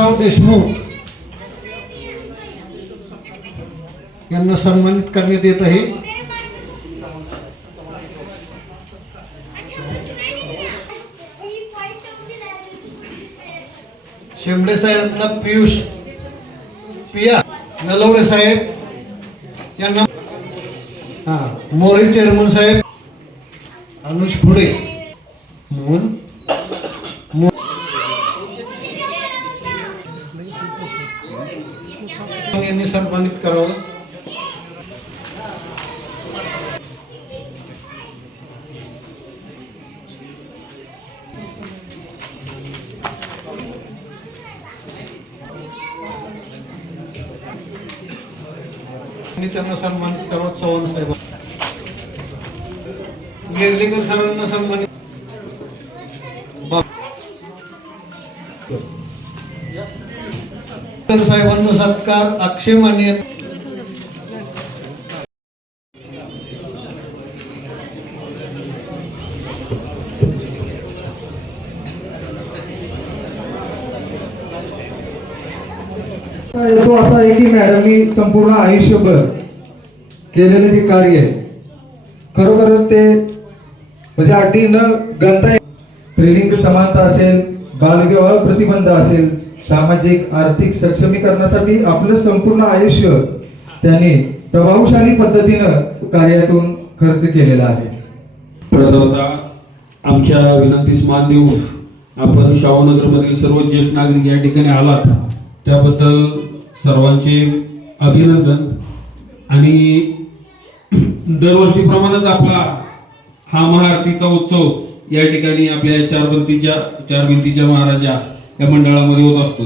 विश्वासराव देशमुख यांना सन्मानित करण्यात येत आहे. शेंबडे साहेबांना पियुष पिया नलवडे साहेब यांना हा मोरे चेअरमन साहेब अनुज फुडे म्हणून सन्मानित करावं आणि त्यांना सन्मानित करावं चव्हाण साहेब। साहेबांचा सत्कार अक्षय मान्य येतो असा आहे की मॅडमनी संपूर्ण आयुष्यभर केलेले जे कार्य आहे. खरोखरच ते म्हणजे अगदी न गणता त्रिलिंग समानता असेल बालविवाह प्रतिबंध असेल सामाजिक आर्थिक सक्षमीकरणासाठी आपलं संपूर्ण आयुष्य त्यांनी प्रभावशाली पद्धतीनं कार्यातून खर्च केलेला आहे. प्रथमता आमच्या विनंतीस मान देऊन आपण शाहूनगरमधील सर्व ज्येष्ठ नागरिक या ठिकाणी आलात. त्याबद्दल सर्वांचे अभिनंदन. आणि दरवर्षीप्रमाणेच आपला हा महाआरतीचा उत्सव या ठिकाणी आपल्या चार भिंतीच्या चार भिंतीच्या महाराजा या मंडळामध्ये होत असतो.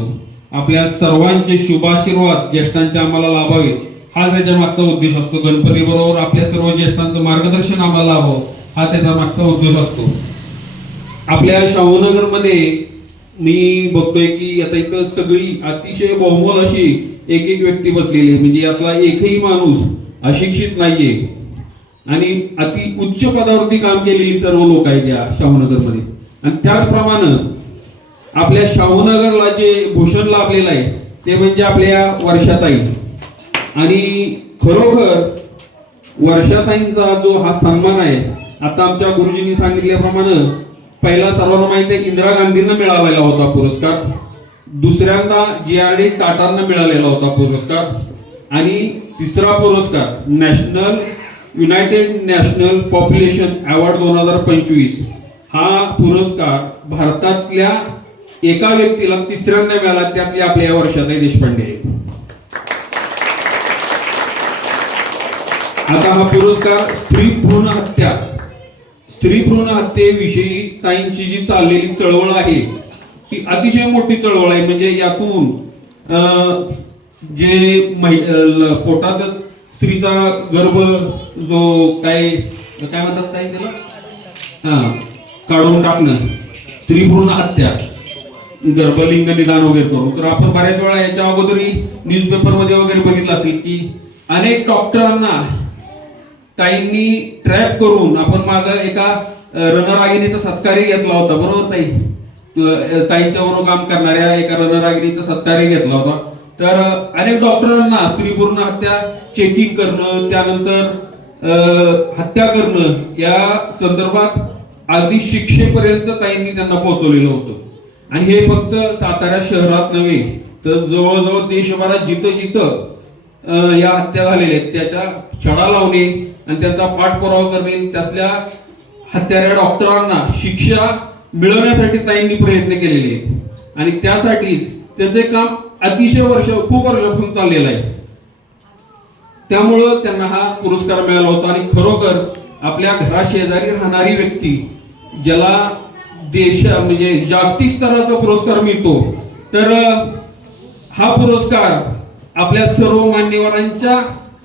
आपल्या सर्वांचे शुभाशीर्वाद ज्येष्ठांचे आम्हाला लाभावे हा त्याच्या मागचा उद्देश असतो. गणपती बरोबर आपल्या सर्व ज्येष्ठांचं मार्गदर्शन आम्हाला लाभावं हा त्याचा मागचा उद्देश असतो. आपल्या शाहूनगरमध्ये मी बघतोय की आता इथं सगळी अतिशय बहुमोल अशी एक एक व्यक्ती बसलेली म्हणजे यातला एकही माणूस अशिक्षित नाहीये. आणि अति उच्च पदावरती काम केलेली सर्व लोक आहेत या शाहूनगरमध्ये. आणि त्याचप्रमाणे आपल्या शाहूनगरला जे भूषण लाभलेलं आहे ते म्हणजे आपल्या वर्षाताई. आणि खरोखर वर्षाताईंचा जो हा सन्मान आहे आता आमच्या गुरुजींनी सांगितल्याप्रमाणे पहिला सर्वांना माहिती आहे इंदिरा गांधींना मिळालेला होता पुरस्कार. दुसऱ्यांदा जे आर डी टाटांना मिळालेला होता पुरस्कार. आणि तिसरा पुरस्कार national united national population award दोन हजार पंचवीस. हा पुरस्कार भारतातल्या एका व्यक्तीला तिसऱ्यांदा मिळाला त्यातले आपल्या या वर्षातही देशपांडे. आता हा पुरस्कार स्त्री भ्रूण हत्या. स्त्री भ्रूण हत्येविषयी काहींची जी चाललेली चळवळ आहे ती अतिशय मोठी चळवळ आहे. म्हणजे यातून अं, जे पोटातच स्त्रीचा गर्भ जो काय काय म्हणतात काही त्याला? हा काढून टाकणं. स्त्री भ्रूण हत्या. गर्भलिंग निदान वगैरे करू तर आपण बऱ्याच वेळा याच्या अगोदरही न्यूजपेपरमध्ये वगैरे बघितलं असेल की अनेक डॉक्टरांना ताईंनी ट्रॅप करून आपण माग एका रणरागिणीचा सत्कारही घेतला होता बरोबर ताई? त- ताईंच्या काम करणाऱ्या एका रणरागिणीचा सत्कारही घेतला होता. तर अनेक डॉक्टरांना स्त्री पूर्ण हत्या चेकिंग करणं त्यानंतर हत्या करणं या संदर्भात अगदी शिक्षेपर्यंत ताईंनी त्यांना पोहोचवलेलं होतं. आणि हे फक्त सातारा शहरात नव्हे तर जवळजवळ देशभरात जिथं जिथं या हत्या झालेल्या आहेत त्याच्या छडा लावणे आणि त्याचा पाठपुरावा करणे त्यातल्या हत्याऱ्या डॉक्टरांना शिक्षा मिळवण्यासाठी ताईंनी प्रयत्न केलेले आहेत. आणि त्यासाठीच त्याचे काम अतिशय वर्ष खूप वर्षापासून चाललेलं आहे. त्यामुळं त्यांना हा पुरस्कार मिळाला होता आणि खरोखर आपल्या घराशेजारी राहणारी व्यक्ती ज्याला देश म्हणजे जागतिक स्तराचा पुरस्कार मिळतो. तर हा पुरस्कार आपल्या सर्व मान्यवरांच्या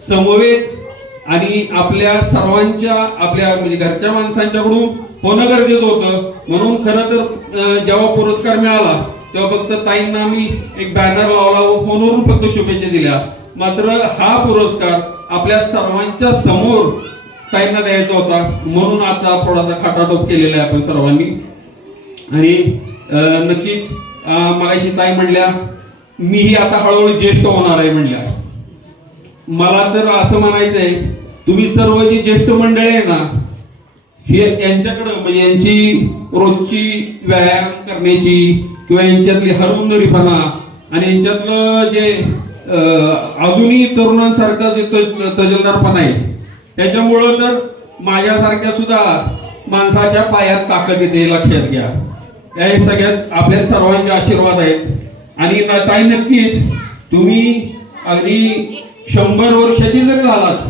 समवेत आणि आपल्या सर्वांच्या आपल्या म्हणजे घरच्या माणसांच्याकडून होणं गरजेचं होतं. म्हणून खरं तर जेव्हा पुरस्कार मिळाला तेव्हा फक्त ताईंना मी एक बॅनर लावला व फोनवरून फक्त शुभेच्छा दिल्या. मात्र हा पुरस्कार आपल्या सर्वांच्या समोर ताईंना द्यायचा होता. म्हणून आजचा थोडासा खाटाटोप केलेला आहे आपण सर्वांनी. आणि नक्कीच मगाशी ताई म्हणल्या मीही आता हळूहळू ज्येष्ठ होणार आहे म्हणल्या. मला तर असं म्हणायचं आहे तुम्ही सर्व जी ज्येष्ठ मंडळी आहे ना हे यांच्याकडं म्हणजे यांची रोजची व्यायाम करण्याची किंवा यांच्यातली हरहुन्नरीपणा आणि यांच्यातलं जे अजूनही तरुणांसारखं जे तजलदारपणा आहे त्याच्यामुळं तर माझ्यासारख्या सुद्धा माणसाच्या पायात ताकद येते लक्षात घ्या. या सगळ्यात आपल्या सर्वांचे आशीर्वाद आहेत. आणि ताई नक्कीच तुम्ही अगदी शंभर वर्षाची जरी झालात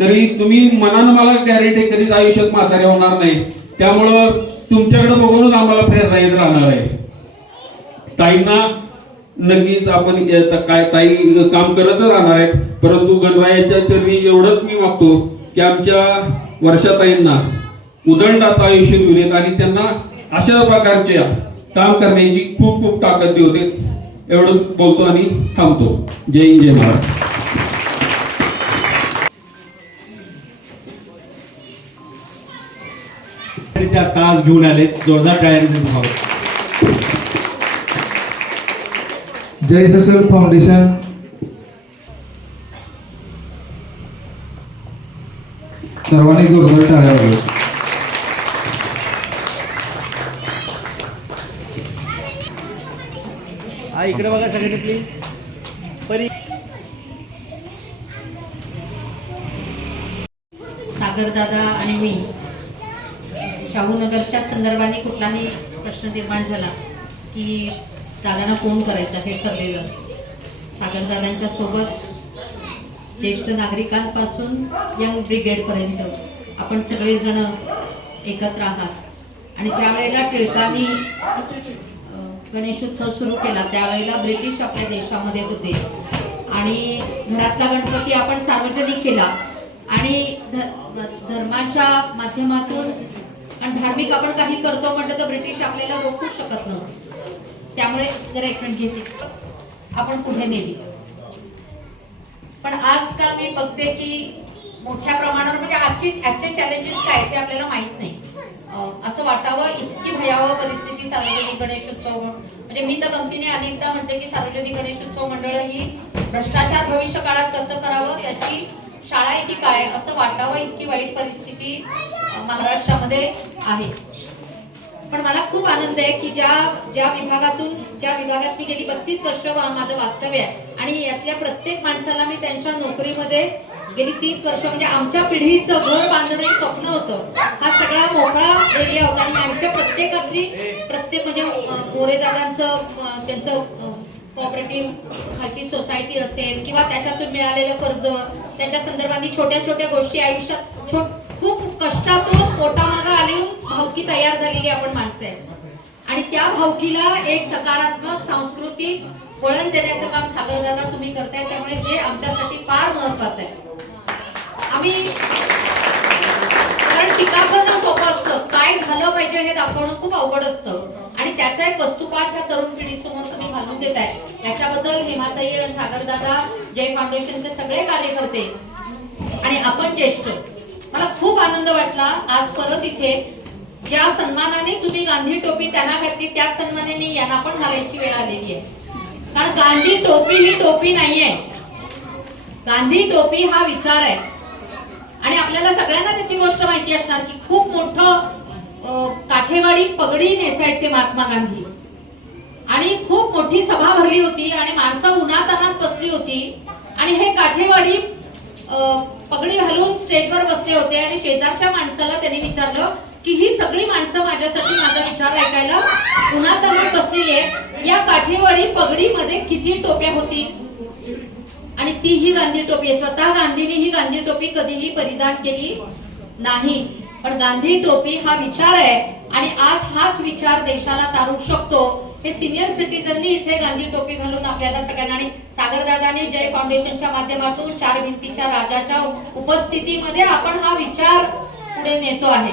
तरी तुम्ही मनानं मला गॅरंटी कधीच आयुष्यात म्हातारे होणार नाही. त्यामुळं तुमच्याकडे बघूनच आम्हाला प्रेरणा येत राहणार आहे. ताईंना नक्कीच आपण काय ताई काम करत राहणार आहेत. परंतु गणरायाच्या चरणी एवढंच मी मागतो की आमच्या वर्षाताईंना उदंड असं आयुष्य देऊ देत आणि त्यांना अशा प्रकारच्या काम करण्याची खूप खूप ताकद देऊ देत एवढंच बोलतो आणि थांबतो. जय हिंद जय महाराज आणि त्या तास घेऊन आले जोरदार टाळ्यांचे जय सोशल फाउंडेशन. सर्वांनी जोरदार टाळ्या वाजवा. हा इकडे बघा सगळ्यांनी प्लीज परी सागरदादा आणि मी शाहूनगरच्या संदर्भाने कुठलाही प्रश्न निर्माण झाला की दादांना फोन करायचा हे ठरलेलं असतं. सागरदादांच्या सोबत ज्येष्ठ नागरिकांपासून यंग ब्रिगेडपर्यंत आपण सगळेजण एकत्र आहात. आणि ज्या वेळेला टिळकांनी गणेशोत्सव सुरू केला. त्यावेळेला ब्रिटिश आपल्या देशामध्ये होते. आणि घरातला गणपती आपण सार्वजनिक केला. आणि धर्माच्या माध्यमातून आणि धार्मिक आपण काही करतो म्हटलं तर ब्रिटिश आपल्याला रोखू शकत नव्हते. त्यामुळे जरा एक मिनिट घेते आपण पुढे नेली. पण आजकाल मी बघते की मोठ्या प्रमाणावर म्हणजे आजची आजचे चॅलेंजेस काय ते आपल्याला माहीत वाटावं इतकी भयावह परिस्थिती सार्वजनिक गणेशोत्सव म्हणजे मी तर गमतीने अनेकदा म्हणते की सार्वजनिक गणेशोत्सव मंडळ ही भ्रष्टाचार भविष्य काळात कसं करावं त्याची शाळा आहे की काय असं वाटावं इतकी वाईट परिस्थिती महाराष्ट्रामध्ये आहे. पण मला खूप आनंद आहे की ज्या ज्या विभागातून ज्या विभागात मी गेली बत्तीस वर्ष माझं वास्तव्य आहे. आणि यातल्या प्रत्येक माणसाला मी त्यांच्या नोकरीमध्ये गेली तीस वर्ष म्हणजे आमच्या पिढीचं घर बांधणं एक स्वप्न होतं. हा सगळा मोकळा एरिया होता आणि आमच्या प्रत्येकातली प्रत्येक म्हणजे मोरेदादांचं त्यांचं कोऑपरेटिव्ह खालची सोसायटी असेल किंवा त्याच्यातून मिळालेलं कर्ज त्याच्या संदर्भाने छोट्या छोट्या गोष्टी आयुष्यात छो- खूप कष्टातून पोटामागं आली भावकी तयार झालेली आपण माणसं आहे आणि त्या भावकीला एक सकारात्मक सांस्कृतिक वळण देण्याचं काम सागरदादा तुम्ही करताय त्यामुळे हे आमच्यासाठी फार महत्वाचं आहे. आम्ही कारण टीका करणं सोपं असतं. काय झालं पाहिजे हे दाखवणं खूप अवघड असतं. आणि त्याचा एक वस्तुपाठ ह्या तरुण पिढीसमोर तुम्ही घालून देत आहे याच्याबद्दल हेमाताई आणि सागरदादा जय फाउंडेशनचे सगळे कार्यकर्ते आणि आपण ज्येष्ठ. मला खूप आनंद वाटला आज परत इथे. ज्या सन्मानाने तुम्ही गांधी टोपी त्यांना घातली त्याच सन्मानाने यांना पण घालायची वेळ आलेली आहे. कारण गांधी टोपी ही टोपी नाहीये. गांधी टोपी हा विचार आहे. आणि आपल्याला सगळ्यांना त्याची गोष्ट माहिती असणार की खूप मोठं काठेवाडी पगडी नेसायचे महात्मा गांधी. आणि खूप मोठी सभा भरली होती आणि माणसं उन्हातानात बसली होती. आणि हे काठेवाडी पगडी घालून स्टेजवर बसले होते आणि शेजारच्या माणसाला त्यांनी विचारलं की ही सगळी माणसं माझ्यासाठी माझा विचार ऐकायला उन्हातानात बसलेली आहे या काठेवाडी पगडीमध्ये किती टोप्या होती? आणि ती ही गांधी टोपी आहे. स्वतः गांधींनी ही गांधी टोपी कधीही परिधान केली नाही. पण गांधी टोपी हा विचार आहे आणि आज हाच विचार देशाला तारू शकतो. हे सिनियर सिटीजननी इथे गांधी टोपी घालून आपल्याला सगळ्यांना आणि सागरदादाने जय फाउंडेशनच्या माध्यमातून चार भिंतीच्या राजाच्या उपस्थितीमध्ये आपण हा विचार पुढे नेतो आहे.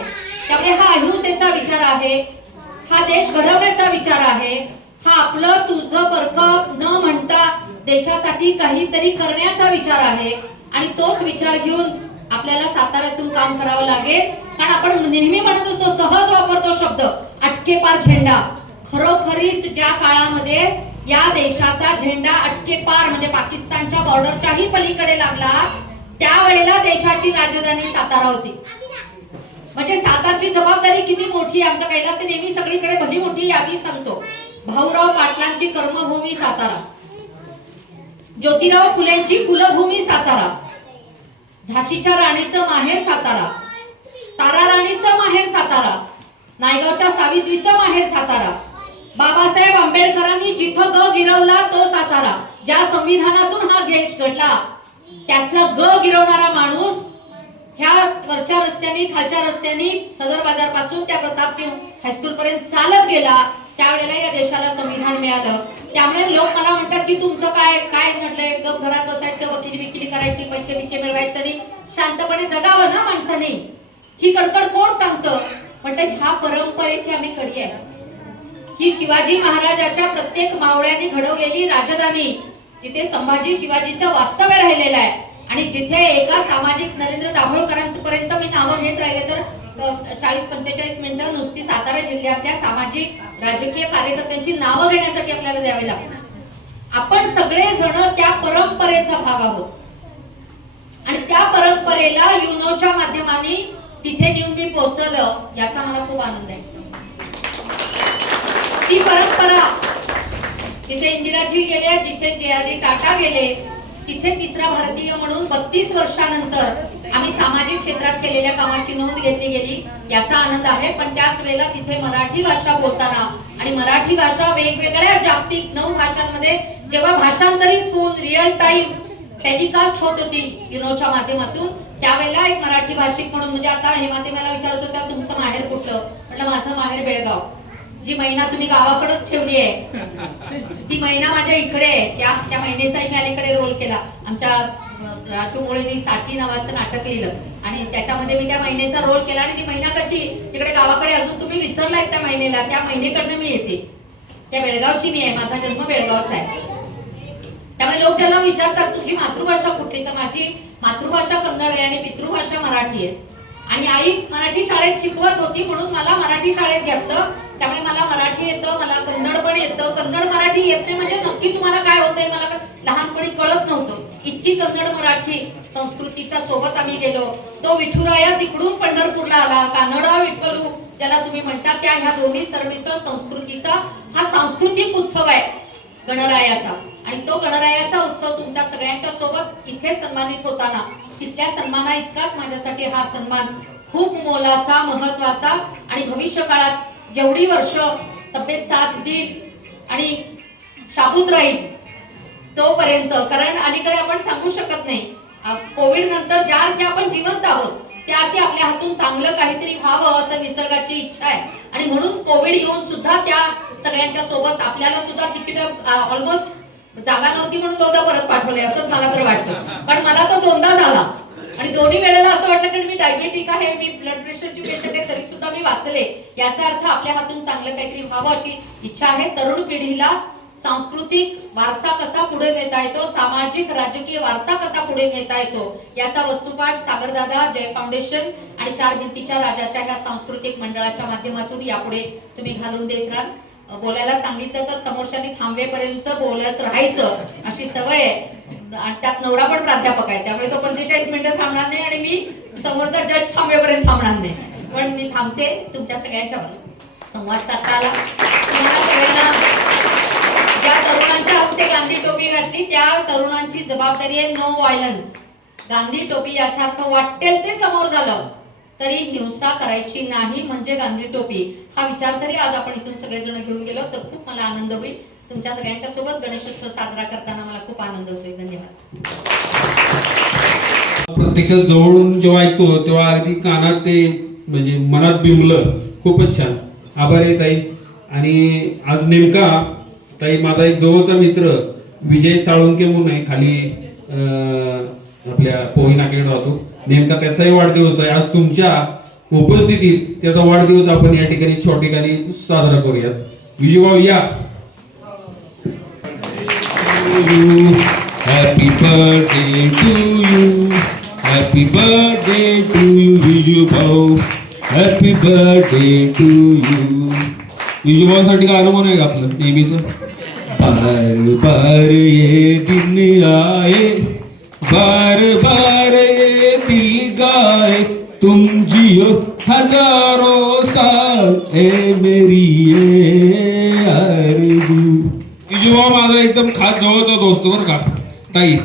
त्यामुळे हा अहिंसेचा विचार आहे. हा देश घडवण्याचा विचार आहे. हा आपलं तुझं परक न म्हणता देशासाठी काहीतरी करण्याचा विचार आहे आणि तोच विचार घेऊन आपल्याला साताऱ्यातून काम करावं लागेल. कारण आपण नेहमी म्हणत असतो सहज वापरतो शब्द अटकेपार झेंडा. खरोखरीच ज्या काळामध्ये या देशाचा झेंडा अटकेपार म्हणजे पाकिस्तानच्या बॉर्डरच्याही पलीकडे लागला त्यावेळेला देशाची राजधानी सातारा होती. म्हणजे सातारची जबाबदारी किती मोठी आमच्या कैलास नेहमी सगळीकडे भली मोठी यादी सांगतो. भाऊराव पाटलांची कर्मभूमी सातारा. ज्योतिराव फुलेंची कुलभूमी सातारा. झाशीच्या राणीचं माहेर सातारा. तारा राणीचं माहेर सातारा. नायगावच्या सावित्रीचं माहेर सातारा. बाबासाहेब आंबेडकरांनी जिथं ग गिरवला तो सातारा. ज्या संविधानातून हा देश घडला त्यातला ग गिरवणारा माणूस ह्या वरच्या रस्त्याने खालच्या रस्त्याने सदर बाजारपासून त्या प्रतापसिंह हायस्कूल पर्यंत चालत गेला. त्यावेळेला या देशाला संविधान मिळालं. त्यामुळे लोक मला म्हणतात की तुमचं काय काय घडलंय? गप घरात बसायचं वकिली विकिली करायची पैसे विषय मिळवायचं आणि शांतपणे जगावं ना माणसाने? ही कडकड कोण सांगतं? म्हटलं ह्या परंपरेची आम्ही कडी आहे. ही शिवाजी महाराजाच्या प्रत्येक मावळ्याने घडवलेली राजधानी तिथे संभाजी शिवाजीचं वास्तव्य राहिलेलं आहे. आणि जिथे एका सामाजिक नरेंद्र दाभोळकरांपर्यंत मी नावं घेत राहिले तर चाळीस पंचेचाळीस मिनिटं नुसती सातारा जिल्ह्यातल्या सामाजिक राजकीय कार्यकर्त्यांची नावं घेण्यासाठी आपल्याला द्यावी लागतात. आपण सगळे जण त्या परंपरेचा भाग आहोत. आणि त्या परंपरेला युनोच्या माध्यमाने तिथे नेऊन मी पोहोचलं याचा मला खूप आनंद आहे. ती परंपरा तिथे इंदिराजी गेले जिथे जे आर डी टाटा गेले तिथे तिसरा भारतीय म्हणून बत्तीस वर्षानंतर आम्ही सामाजिक क्षेत्रात केलेल्या कामाची नोंद घेतली गेली याचा आनंद आहे. पण त्याच वेळेला तिथे मराठी भाषा बोलताना आणि मराठी भाषा वेगवेगळ्या जागतिक नऊ भाषांमध्ये जेव्हा भाषांतरित होऊन रिअल टाइम टेलिकास्ट होत होती युनोच्या माध्यमातून त्यावेळेला एक मराठी भाषिक म्हणून म्हणजे आता हेमाते मला विचारत होत्या तुमचं माहेर कुठलं? म्हटलं माझं माहेर बेळगाव. जी महिना तुम्ही गावाकडेच ठेवली आहे. ती महिना माझ्या इकडे आहे. त्या त्या महिनेचाही मी अलीकडे रोल केला. आमच्या राजू मुळेनी साठी नावाचं नाटक लिहिलं. आणि त्याच्यामध्ये मी त्या महिनेचा रोल केला आणि ती महिना कशी? तिकडे गावाकडे अजून तुम्ही विसरलाय त्या महिनेला. त्या महिनेकडनं मी येते. त्या बेळगावची मी आहे. माझा जन्म बेळगावचा आहे. त्यामुळे लोक ज्याला विचारतात तुझी मातृभाषा कुठली? तर माझी मातृभाषा कन्नड आहे आणि पितृभाषा मराठी आहे. आणि आई मराठी शाळेत शिकवत होती म्हणून मला मराठी शाळेत घेतलं. त्यामुळे मला मराठी येतं मला कन्नड पण येतं. कन्नड मराठी येत नाही म्हणजे नक्की तुम्हाला काय होतंय? मला लहानपणी कळत नव्हतं. इतकी कन्नड मराठी संस्कृतीच्या सोबत आम्ही गेलो. तो विठुराया तिकडून पंढरपूरला आला. कानडा विठ्ठलू ज्याला तुम्ही म्हणता त्या ह्या दोन्ही सर्विसळ संस्कृतीचा हा सांस्कृतिक उत्सव आहे गणरायाचा. आणि तो गणरायाचा उत्सव तुमच्या सगळ्यांच्या सोबत इथे सन्मानित होताना तिथल्या सन्माना इतकाच माझ्यासाठी हा सन्मान खूप मोलाचा महत्त्वाचा आणि भविष्य काळात जेवढी वर्ष तब्येत साथ देईल आणि शाबूत राहील तोपर्यंत. कारण अलीकडे आपण सांगू शकत नाही. कोविड नंतर ज्या अर्थी आपण जिवंत आहोत त्या अर्थी आपल्या हातून चांगलं काहीतरी व्हावं असं निसर्गाची इच्छा आहे. आणि म्हणून कोविड येऊन सुद्धा त्या सगळ्यांच्या सोबत आपल्याला सुद्धा तिकीट ऑलमोस्ट जागा नव्हती म्हणून दोनदा परत पाठवले असंच मला तर वाटतं. पण मला तर दोनदा झाला. आणि दोन्ही वेळेला असं वाटलं की मी डायबेटिक आहे मी ब्लड प्रेशरची पेशंट आहे तरी सुद्धा मी वाचले. याचा अर्थ आपल्या हातून चांगलं काहीतरी व्हावं अशी इच्छा आहे. तरुण पिढीला सांस्कृतिक वारसा कसा पुढे नेता येतो सामाजिक राजकीय वारसा कसा पुढे नेता येतो याचा वस्तुपाठ सागरदादा जय फाउंडेशन आणि चार भिंतीच्या राजाच्या ह्या सांस्कृतिक मंडळाच्या माध्यमातून यापुढे तुम्ही घालून देत राहाल. बोलायला सांगितलं तर समोरच्यानी थांबवेपर्यंत बोलत राहायचं अशी सवय आहे. आणि त्यात नवरा पण प्राध्यापक आहे त्यामुळे तो पंचेचाळीस मिनिटं थांबणार नाही आणि मी समोरचा जज थांबेपर्यंत थांबणार नाही. पण मी थांबते तुमच्या सगळ्यांच्या संवाद साधता आला तुम्हाला सगळ्यांना ज्या तरुणांच्या हस्ते गांधी टोपी घातली त्या तरुणांची जबाबदारी आहे नो व्हायलन्स गांधी टोपी याचा अर्थ वाटेल ते समोर झालं. तरी हिंसा करायची नाही म्हणजे गांधी टोपी. हा विचार जरी आज आपण इथून सगळेजण घेऊन गेलो तर खूप मला आनंद होईल. तुमच्या सगळ्यांच्या सोबत गणेशोत्सव साजरा करताना मला खूप आनंद होतोय. धन्यवाद. प्रत्यक्षात जवळून जेव्हा ऐकतो तेव्हा अगदी कानात ते म्हणजे मनात बिंबलं खूपच छान. आभार आहे ताई. आणि आज नेमका काही माझा एक जवळचा मित्र विजय साळुंके म्हणून आहे खाली आपल्या पोही राहतो. नेमका त्याचाही वाढदिवस आहे. आज तुमच्या उपस्थितीत त्याचा वाढदिवस आपण या ठिकाणी छोट्या ठिकाणी साजरा करूयात. विजय भाऊ या. Happy birthday to you happy birthday to you Viju भाऊ happy birthday to you Viju भाऊसाठी गाणं म्हण आहे का आपलं नेहमीचं? बार बार ये दिन आए बार बार ये दिल गाए। तुम जियो हजारों साल ए मेरी ये आरज़ू विजूभाऊ माझा एकदम खास जवळचा दोस्त बरं का? ताई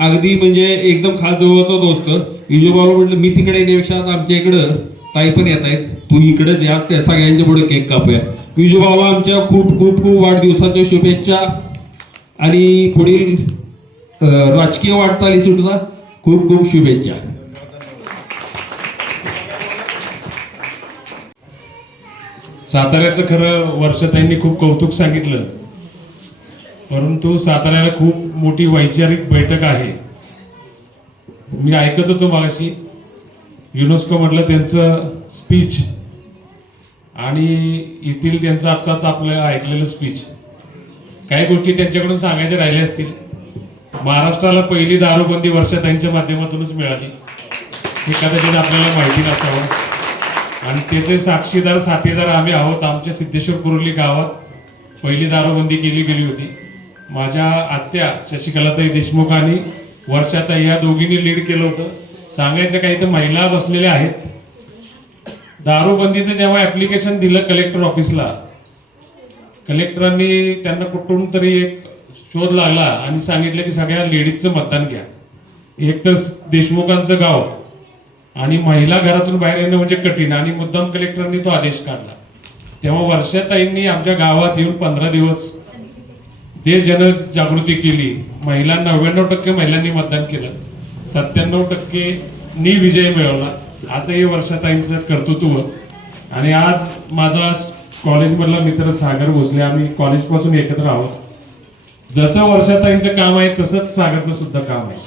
अगदी म्हणजे एकदम खास जवळचा दोस्त. विजूभाऊला म्हटलं मी तिकडे येण्यापेक्षा आमच्या इकडं ताई पण येत आहेत. तू इकडेच यास त्या सगळ्यांच्या पुढे केक कापूया. विजूभाऊला आमच्या खूप खूप खूप वाढदिवसाच्या शुभेच्छा. आणि पुढील राजकीय वाटचाली सुद्धा खूप खूप शुभेच्छा. साताऱ्याचं खरं वर्षताईंनी खूप कौतुक सांगितलं. परंतु साताऱ्याला खूप मोठी वैचारिक बैठक आहे. मी ऐकत होतो मागाशी. युनेस्को म्हटलं त्यांचं स्पीच आणि येथील त्यांचं आत्ताच आपलं ऐकलेलं स्पीच काही गोष्टी त्यांच्याकडून सांगायच्या राहिल्या असतील. महाराष्ट्राला पहिली दारूबंदी त्यांच्या माध्यमातूनच मिळाली. हे कदाचित आपल्याला माहिती नसावं. आणि त्याचे साक्षीदार साथीदार आम्ही आहोत. आमच्या सिद्धेश्वर कुरुली गावात पहिली दारूबंदी केली गेली होती. माझ्या आत्या शशिकलाताई देशमुख आणि वर्षाताई या दोघींनी लीड केलं होतं. सांगायचं काही तर महिला बसलेल्या आहेत. दारूबंदीचं जेव्हा ॲप्लिकेशन दिलं कलेक्टर ऑफिसला कलेक्टरांनी त्यांना कुठून तरी एक शोध लागला आणि सांगितलं की सगळ्या लेडीजचं मतदान घ्या. एक तर देशमुखांचं गाव आणि महिला घरातून बाहेर येणं म्हणजे कठीण आणि मुद्दाम कलेक्टरांनी तो आदेश काढला. तेव्हा वर्षाताईंनी आमच्या गावात येऊन पंधरा दिवस ते जनजागृती केली. महिला नव्याण्णव टक्के महिलांनी मतदान केलं. सत्त्याण्णव टक्के नी विजय मिळवला. असं हे वर्षाताईंचं कर्तृत्व आणि आज माझा कॉलेजमधला मित्र सागर भोसले आम्ही कॉलेजपासून एकत्र आहोत. जसं वर्षाताईंचं काम आहे तसंच सागरचं सुद्धा काम आहे.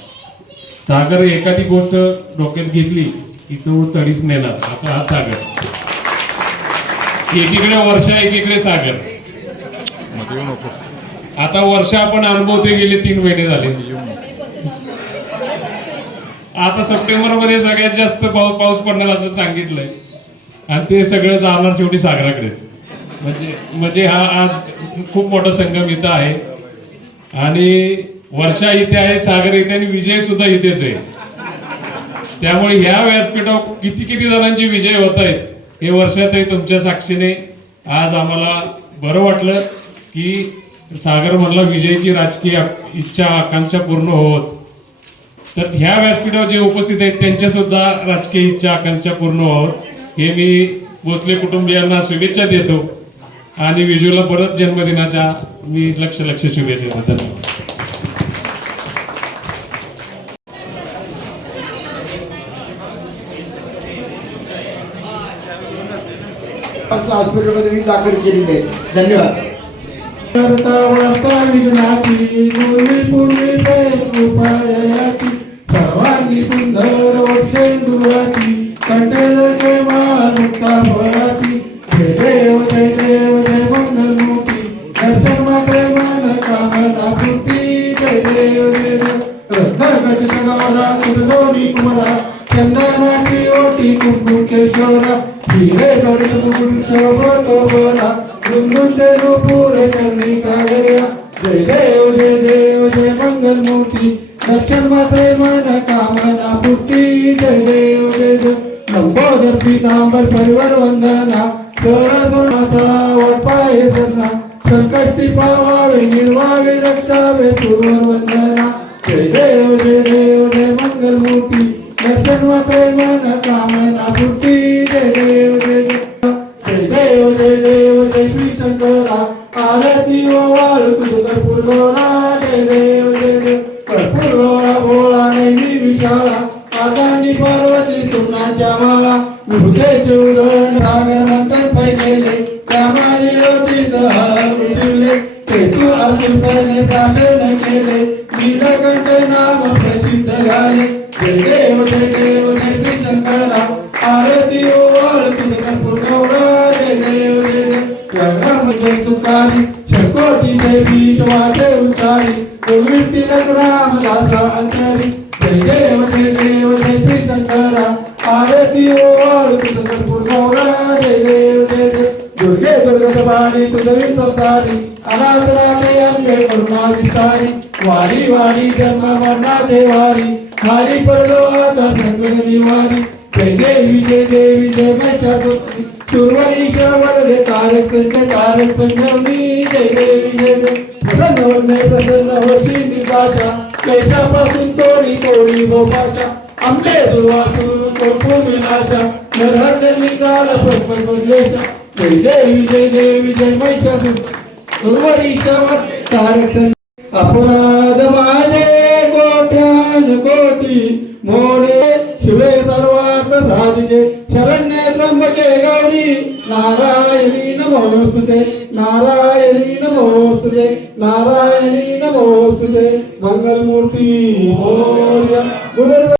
सागर एखादी गोष्ट डोक्यात घेतली की तो तडीच नेणार असा हा सागर. एकीकडे वर्षा एकीकडे सागर. आता वर्षा आपण अनुभवते गेले तीन महिने झाले. आता सप्टेंबरमध्ये सगळ्यात जास्त पाऊस पाऊस पडणार असं सांगितलंय. आणि ते सगळं जाणार शेवटी सागराकडेच. म्हणजे म्हणजे हा आज खूप मोठा संगम इथं आहे. आणि वर्षा इथे आहे सागर इथे आणि विजय सुद्धा इथेच आहे. त्यामुळे ह्या व्यासपीठावर किती किती जणांचे विजय होत आहेत हे वर्षातही तुमच्या साक्षीने आज आम्हाला बरं वाटलं की सागर म्हणला विजयची राजकीय इच्छा आकांक्षा पूर्ण होत. तर ह्या व्यासपीठावर जे उपस्थित आहेत त्यांच्या सुद्धा राजकीय इच्छा आकांक्षा पूर्ण व्हावं. हे मी भोसले कुटुंबियांना शुभेच्छा देतो. आणि विजूला परत जन्मदिनाच्या मी लक्ष लक्ष शुभेच्छा देतो. धन्यवाद. हॉस्पिटलमध्ये मी दाखल केलेली आहे. धन्यवाद. करता पूर्वी पूर्वी उपायाची सर्वांनी सुंदर ओक्षेंदुराची कंटल जय मुक्ता फळाची जय देव जय देव जय मंगलमूर्ती दर्शन मात्र मन कामना पूर्ती. जय देव जय देव. रत्नागट सगौरा तुझोरी कुमरा चंदनाची ओटी कुंकुम केशोरा. हिरे गड मुकुट शोभतो बरा गुणगुणते नुपुरे चरणी जय देव जय देव जय मंगल मूर्ती दर्शन मात्रे मन कामना पुष्टी जय देव जय देव. लंबोदर पितांबर परिवार वंदना. सरस्वनाचा वडपाय सरना संकष्टी पावावे निर्वावे रक्षावे सुरवर वंदना. जय देव जय देव जय मंगल मूर्ती दर्शन मात्रे मन कामना पुष्टी जय देव जय देव. जय देव जय देव जय श्री शंकरा. आरती वाळ तुझ कर्पूर गोरा. सुमनाच्या माळा मुरुकेचे चिवडून सागर नंतर पै केले. त्यामाने रोचित हार उठवले ते तू असून प्राशन केले. नीलकंठ नाम प्रसिद्ध झाले. देव जय देव जय श्री शंकरा आरती ओवाळ तुझ कर्पूर गौरा जय देव जय देव. रंगम जय सुकारी शकोटी जय बीज वाटे उचारी. गोविंद तिलक राम दासा अंतरी. जय देव जय देव. ओवाळ तुझं कर्पूर गौरा जय देव जय देव दुर्गे अनाथ रामे अंबे करुणा वारी वारी जन्म पडलो आता निवारी जय देवी जय देवी जय श्रवण दे तारक संच तारक संजीवनी जय देवी जय देव प्रसन्न प्रसन्न होशी निदाशा क्लेशापासून सोडी तोडी भोपाशा आंबे दुर्वासून कर्पूर विनाशा नरहर निकाल पद्मलेशा जय देवी जय विजय जय महिषासुर. सुरवरी तारक अपराध माझे कोट्यान कोटी. मोरे शिवे सर्वात साधिके. शरण्ये त्र्यंबके गौरी. नारायणी नमोस्तुते नारायणी नमोस्तुते नारायणी नमोस्तुते मंगलमूर्ती मोर्य. गुरुर्व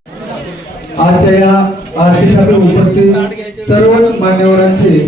आजच्या या आरतीसाठी उपस्थित सर्व मान्यवरांचे